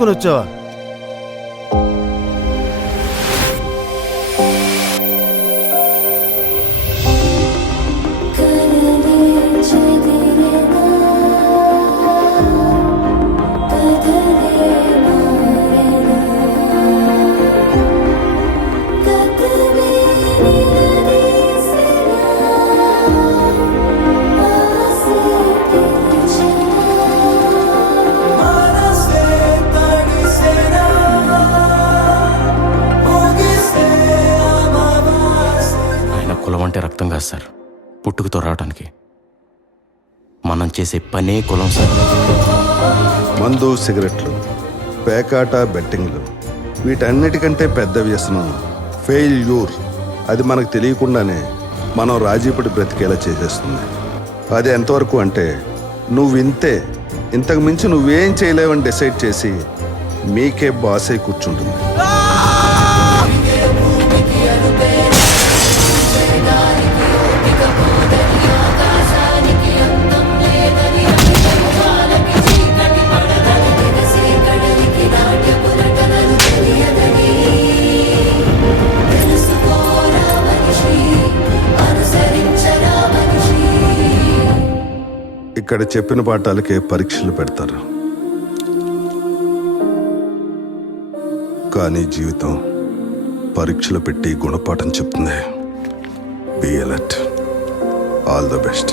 తప్పించుకొని వచ్చావా? కులం అంటే రక్తం కాదు సార్, పుట్టుకతో రావడానికి. మనం చేసే పనే కులం సార్. మందు, సిగరెట్లు, పేకాట, బెట్టింగ్లు, వీటన్నిటికంటే పెద్ద వ్యసనం ఫెయిల్యూర్. అది మనకు తెలియకుండానే మనం రాజీపడి బ్రతికేలా చేసేస్తుంది. అది ఎంతవరకు అంటే నువ్వు ఇంతే, ఇంతకు మించి నువ్వేం చేయలేవని డిసైడ్ చేసి మీకే బాస్ అయి కూర్చుంటుంది. ఇక్కడ చెప్పిన పాఠాలకే పరీక్షలు పెడతారు, కానీ జీవితం పరీక్షలు పెట్టి గుణపాఠం చెప్తుంది. Be alert. All the best.